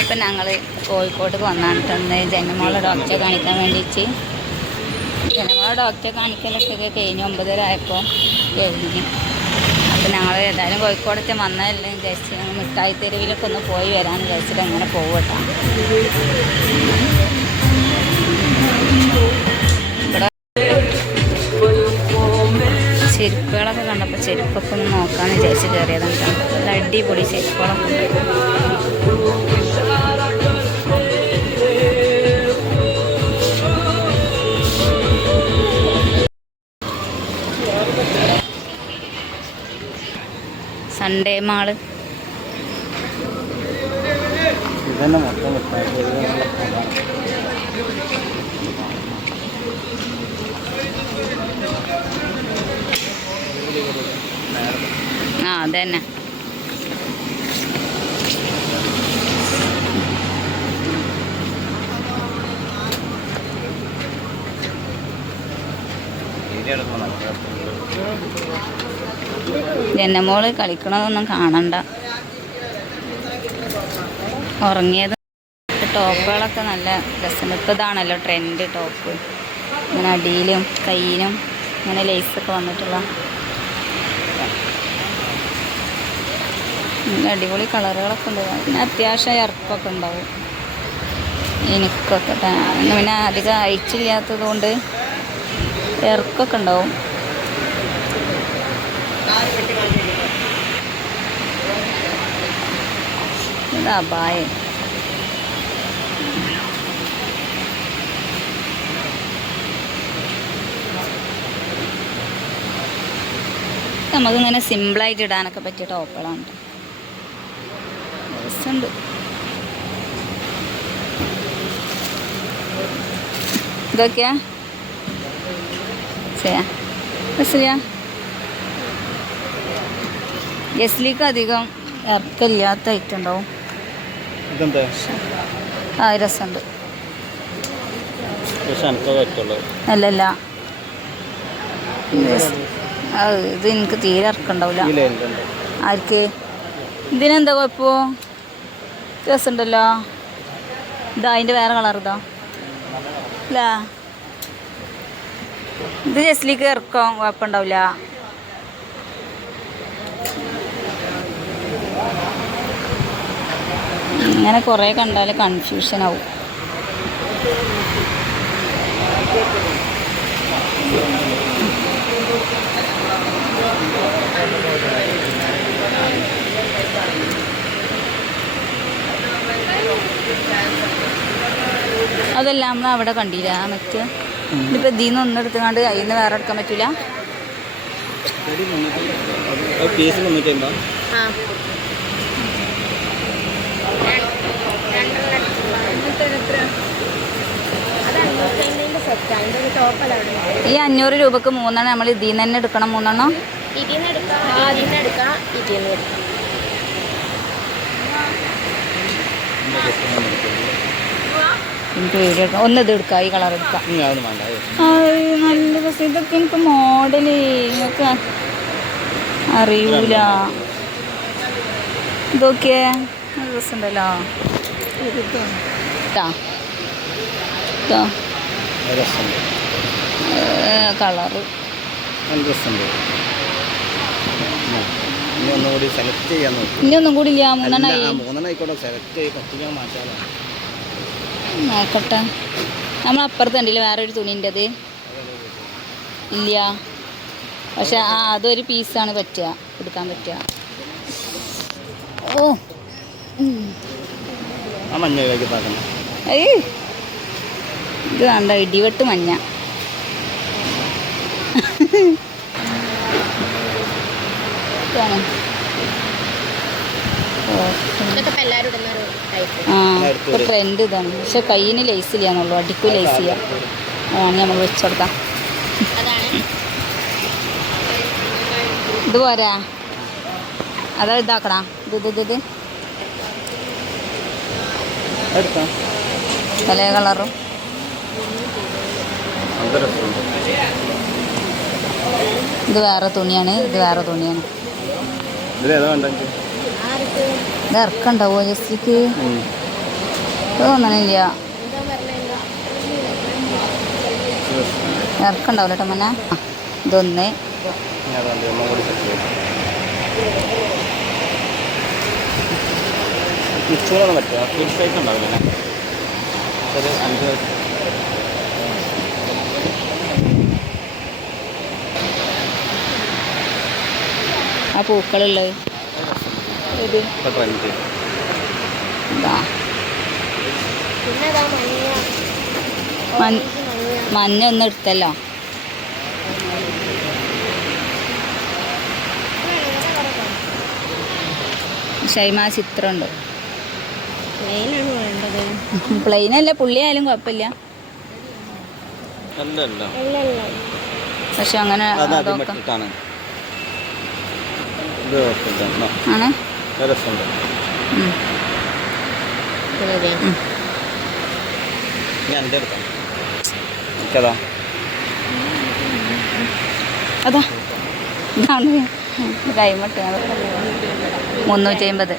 അപ്പം ഞങ്ങൾ കോഴിക്കോട്ടേക്ക് വന്നിട്ടുണ്ട് ജനമോളെ ഡോക്ടറെ കാണിക്കാൻ വേണ്ടിയിട്ട്. ജനമോളെ ഡോക്ടറെ കാണിക്കലൊക്കെ കഴിഞ്ഞ് 9:30 ആയപ്പോൾ കഴിഞ്ഞ്. അപ്പം ഞങ്ങൾ ഏതായാലും കോഴിക്കോടത്തെ വന്നതല്ലേ വിചാരിച്ച് ഞങ്ങൾ മിഠായി തെരുവിലൊക്കെ ഒന്ന് പോയി വരാമെന്ന് വിചാരിച്ചിട്ട് അങ്ങനെ പോകട്ടോ. ഇവിടെ ചെരുപ്പുകളൊക്കെ കണ്ടപ്പോൾ ചെരുപ്പൊക്കെ ഒന്ന് നോക്കാമെന്ന് വിചാരിച്ച് കയറിയതാണ്. നല്ല അടിപൊളി ചെരുപ്പുകളൊക്കെ ഉണ്ട്. സൺഡേ മാള് അതന്നെ. ജനമോള് കളിക്കണതൊന്നും കാണണ്ട. ഉറങ്ങിയത്. ടോപ്പുകളൊക്കെ നല്ല രസമുണ്ട്. ഇപ്പോൾ ഇതാണല്ലോ ട്രെൻഡ് ടോപ്പ്. ഇങ്ങനെ അടിയിലും കയ്യിലും ഇങ്ങനെ ലേസൊക്കെ വന്നിട്ടുള്ള അടിപൊളി കളറുകളൊക്കെ ഉണ്ട്. പിന്നെ അത്യാവശ്യം ഇറക്കൊക്കെ ഉണ്ടാവും എനിക്കൊക്കെ. പിന്നെ അധികം അയച്ചില്ലാത്തത് കൊണ്ട് ഇറക്കൊക്കെ ഉണ്ടാവും. ഇതാ ബായ നമുക്കിങ്ങനെ സിമ്പിളായിട്ട് ഇടാനൊക്കെ പറ്റിയ ടോപ്പുകളാണ്. രസമുണ്ട്. ഇതൊക്കെയാ ചെയ്യാ രസില്ല. ഗസ്ലിക്ക് അധികം ഇറക്കില്ലാത്ത ഐറ്റം ഉണ്ടാവും. രസമുണ്ട്. അല്ലല്ല ഇത് എനിക്ക് തീരെ ഇറക്കുണ്ടാവില്ല. ആർക്ക്? ഇതിനെന്താ കുഴപ്പമോ? രസമുണ്ടല്ലോ. ഇതാ അതിൻ്റെ വേറെ കളർ ഇതാ അല്ല. ഇത് ജസ്ലിക്ക് ഇറക്കാം, കുഴപ്പമുണ്ടാവില്ല. ഇങ്ങനെ കുറേ കണ്ടാൽ കൺഫ്യൂഷൻ ആവും. അതല്ല നമ്മൾ അവിടെ കണ്ടില്ല മറ്റേ. ഇതിപ്പോൾ ഇതിൽ നിന്ന് ഒന്നെടുത്തുകൊണ്ട് അതിൽ നിന്ന് വേറെ എടുക്കാൻ പറ്റില്ല. ഈ 500 രൂപക്ക് 3 നമ്മൾ ഇതിൽ നിന്ന് തന്നെ എടുക്കണം. 3 എനിക്ക് വീഡിയോ എടുക്കാം. ഒന്ന് ഇത് എടുക്കാം, ഈ കളർ എടുക്കാം. നല്ല രസം. ഇതൊക്കെ എനിക്ക് മോഡല് നിങ്ങൾക്ക് അറിയൂല. ഇതൊക്കെ നല്ല രസമുണ്ടല്ലോ. കളറ് ഇനി ഒന്നും കൂടി ഇല്ല. 3 നോക്കട്ടെ. നമ്മളപ്പുറത്ത് കണ്ടില്ല വേറൊരു തുണിൻ്റെത് ഇല്ല. പക്ഷെ അതൊരു പീസാണ് പറ്റുക, എടുക്കാൻ പറ്റുക. ഓ ഇത് വേണ്ട, ഇടിവെട്ട് മഞ്ഞ. ഇപ്പൊ ട്രെൻഡ് ഇതാണ്. പക്ഷെ കയ്യിന് ലേസ് ഇല്ലാന്നുള്ളൂ, അടിക്കു ലേസ് ചെയ്യാം. അതാണ് നമ്മൾ വെച്ചെടുക്കാം. ഇത് പോരാ, അതാ ഇതാക്കടാ. ഇത് പല കളറും. ഇത് വേറെ തുണിയാണ്, ഇത് വേറെ തുണിയാണ്. ഇത് ഇറക്കണ്ടാവോ ജസ്റ്റിക്ക് തോന്നണില്ല. ഇറക്കണ്ടാവില്ല കേട്ടോ മോനെ. ഇതൊന്ന് ആ പൂക്കളുള്ളത് മഞ്ഞ ഒന്നും എടുത്തല്ലോ. ഷൈമ ചിത്രമുണ്ട്. പ്ലെയിൻ അല്ല, പുള്ളിയായാലും കുഴപ്പമില്ല. പക്ഷെ അങ്ങനെ ആണ്. അതാ ഇതാണ് കൈമട്ട 350.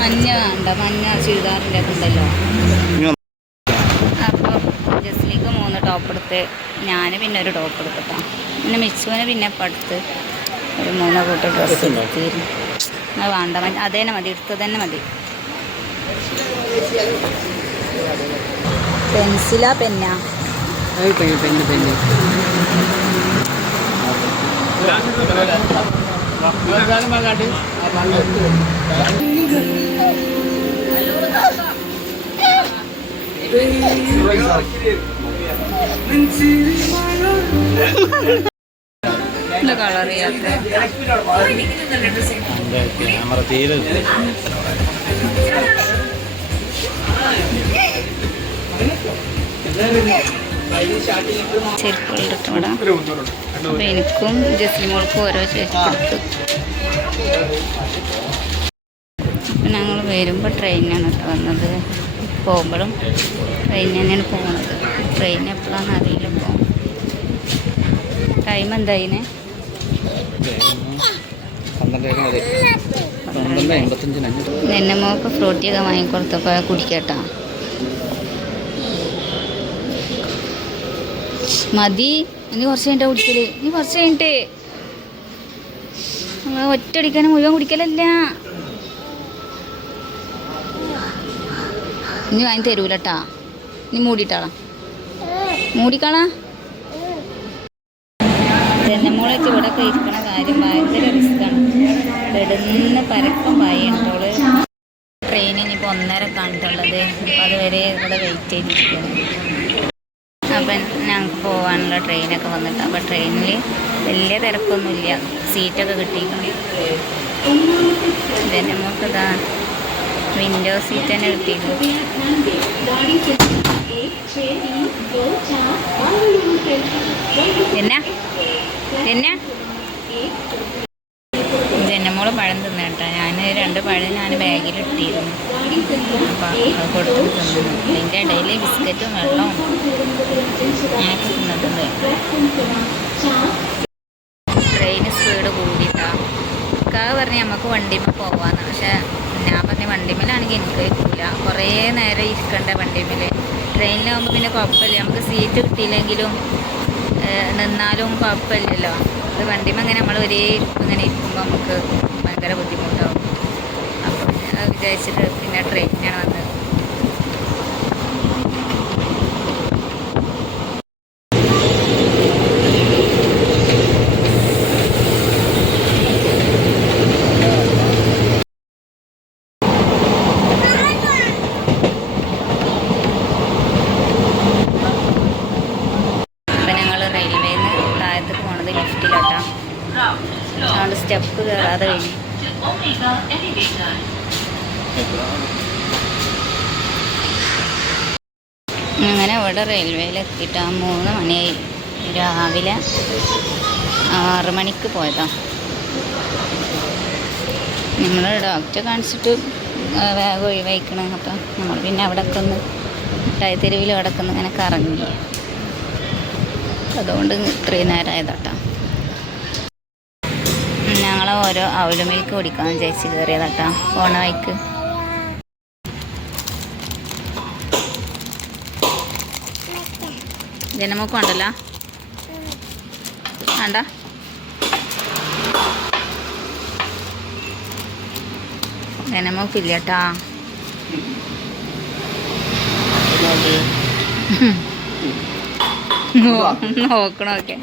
മഞ്ഞ വേണ്ട, മഞ്ഞ ചുരിദാറിൻ്റെ ഒക്കെ ഉണ്ടല്ലോ. അപ്പോൾ ജസ്ലിക്ക് 3 ടോപ്പ് എടുത്ത്, ഞാൻ പിന്നെ ഒരു ടോപ്പ് എടുത്തിട്ടാ. പിന്നെ മിച്ചുവിന് പിന്നെ ഇപ്പം അടുത്ത് ഒരു 3 കൂട്ട് ഡ്രസ്സ് എടുത്തിരുന്നു. അത് വേണ്ട, അതന്നെ മതി, എടുത്തത് തന്നെ മതി. പെൻസിലാ പെന്നാ? പെന്ന് കളർ ചെയ്യാത്ത ചെരുപ്പുകളിട്ട് വിടാം. അപ്പം എനിക്കും ജസ്ലിമോൾക്കും ഓരോ ചെരുപ്പ് എടുത്തു. അപ്പം ഞങ്ങൾ വരുമ്പോൾ ട്രെയിനാണ് കേട്ടോ വന്നത്. പോകുമ്പോഴും ട്രെയിൻ തന്നെയാണ് പോകുന്നത്. ട്രെയിൻ എപ്പോഴാണെന്ന് അറിയില്ല. ഇപ്പോൾ ടൈം എന്തായിന്? 12:85. എന്നെ മോക്ക് ഫ്രൂട്ടിയൊക്കെ വാങ്ങിക്കൊടുത്തപ്പോൾ കുടിക്കട്ടോ. മതി, ഇനി കുറച്ച് കഴിഞ്ഞിട്ട് കുടിക്കല്. ഇനി കുറച്ച് കഴിഞ്ഞിട്ട് ഒറ്റയടിക്കാനും മുഴുവൻ കുടിക്കലല്ല. ഇനി വാങ്ങി തരൂലട്ടാ. ഇനി മൂടിയിട്ടാളാ, മൂടിക്കാളാ. ജനമോളൊക്കെ ഇവിടെ ഇരിക്കണ കാര്യം ഭയങ്കര റിസ്ക്കാണ്. ബെഡിന്ന് പരക്കം പായിട്ടോള്. ട്രെയിൻ ഇനിയിപ്പോൾ 1:30 കാണിട്ടുള്ളത്. അപ്പോൾ അതുവരെ ഇവിടെ വെയിറ്റ് ചെയ്തിരിക്കുകയാണ്. അപ്പം ഞങ്ങൾക്ക് പോകാനുള്ള ട്രെയിനൊക്കെ വന്നിട്ട്. അപ്പോൾ ട്രെയിനിൽ വലിയ തിരക്കൊന്നുമില്ല, സീറ്റൊക്കെ കിട്ടിയിട്ടുണ്ട്. ജനമോൾക്ക് ഇതാ വിൻഡോ സീറ്റ് തന്നെ കിട്ടിയിട്ടുണ്ട്. എന്നാ ജനമോള് പഴം തിന്നു കേട്ടോ. ഞാൻ 2 പഴം ഞാൻ ബാഗിൽ ഇട്ടിരുന്നു. അപ്പം അത് കൊടുത്ത് തിന്നു. അതിൻ്റെ ഇടയിൽ ബിസ്ക്കറ്റും വെള്ളവും ഞാനൊക്കെ തിന്നിട്ടുണ്ട്. ട്രെയിന് സ്പീഡ് കൂടിയിട്ടാണ്. കാവ് പറഞ്ഞ് നമുക്ക് വണ്ടിമ്മ പോവാന്ന്. പക്ഷെ ഞാൻ പറഞ്ഞ വണ്ടിമ്മലാണെങ്കിൽ എനിക്ക് കഴിക്കില്ല, കുറേ നേരം ഇരിക്കണ്ട വണ്ടിമ്മൽ. ട്രെയിനിലാകുമ്പോൾ പിന്നെ കുഴപ്പമില്ല, നമുക്ക് സീറ്റ് കിട്ടിയില്ലെങ്കിലും നിന്നാലും കുഴപ്പമില്ലല്ലോ. അത് വണ്ടിമ്മ ഇങ്ങനെ നമ്മൾ ഒരേ ഇങ്ങനെ ഇരിക്കുമ്പോൾ നമുക്ക് ഭയങ്കര ബുദ്ധിമുട്ടാവും. അപ്പോൾ അത് വിചാരിച്ചിട്ട് പിന്നെ ട്രെയിനിനാണ് വന്നത്. അതുകൊണ്ട് സ്റ്റെപ്പ് കയറാതെ കഴിഞ്ഞു. അങ്ങനെ ഇവിടെ റെയിൽവേയിലെത്തിയിട്ട് 3 മണിയായി. രാവിലെ 6 മണിക്ക് പോയതാണ്. നമ്മൾ ഡോക്ടറെ കാണിച്ചിട്ട് വേഗം ഒഴിവായിക്കണം. അപ്പം നമ്മൾ പിന്നെ അവിടെയൊക്കെ ഒന്ന് തെരുവിൽ കിടക്കുന്ന ഇങ്ങനെ കറങ്ങി. അതുകൊണ്ട് ഇത്രയും നേരമായതാട്ടോ. ഞങ്ങൾ ഓരോ അവല് മിൽക്ക് കുടിക്കാമെന്ന് വിചാരിച്ച് കയറിയതാട്ടോ പോണ വഴിക്ക്. ജനമൊക്കെ ഉണ്ടല്ലോ വേണ്ട. ജനമൊക്കില്ല കേട്ടാ. നോക്കണോക്കെ